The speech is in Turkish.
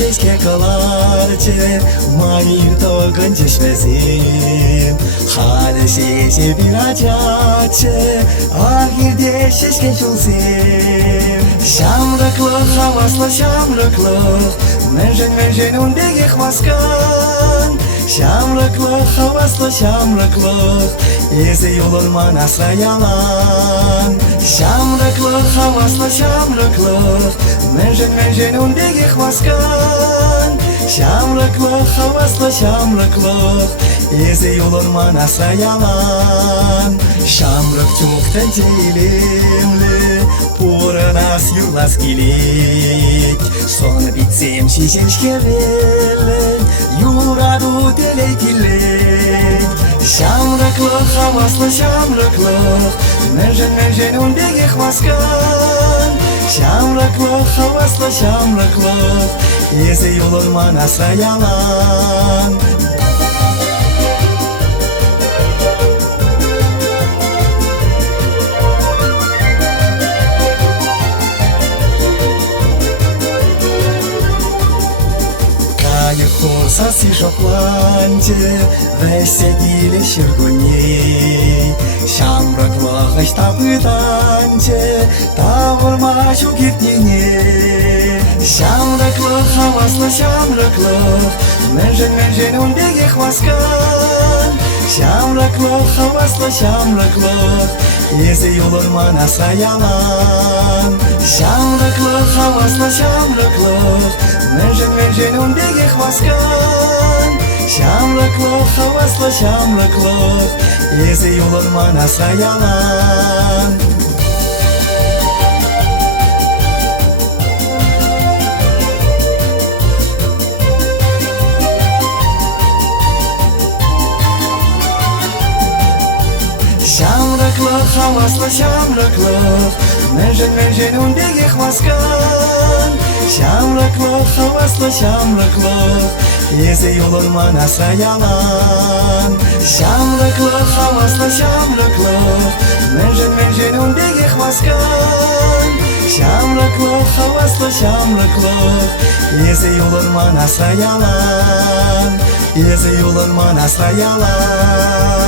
şeşke kalarcı Mayır toğun çeşmesim Hadi şeşe bir acatçı Ahirde şeşke çulsim Şamrıklık havasla şamrıklık Menjen undegi hvaskan Şamrıklık havasla şamrıklık Ezi yolun manasla yalan Şamrıklık havasla şamrıklık Menjen undegi hvaskan Şamrıklık havasla şamrıklık Ezi yolun manasla yalan Şamrık çok tecilimli Puranas yıllas gilik Son bitsem şişeşkevelin Yuradu deleykilik Şamrıklık havasla şamrıklık Menjen undegi hvaskan Şamrıklık havasla şamrıklık Ezi yolun manasla yalan Kursa şoklancı ve segili şirguni Şamrıklık iştabıdancı Tavırma şu gitnini Şamrıklık havasla şamrıklık Menjen undegi hvaskan Şamrıklık havasla şamrıklık Ezi yolun manasla yalan Şamrıklık havasla şamrıklık Menjen undegi hvaskan Şamrıklık havasla şamrıklık Ezi yolun manasla yalan Şamrıklık havasla şamrıklık Menjen undegi hvaskan Şamrıklık havasla şamrıklık Ezi yolun manasla yalan Şamrıklık havasla şamrıklık Menjen undegi hvaskan Şamrıklık havasla şamrıklık Ezi yolun manasla yalan Ezi yolun manasla yalan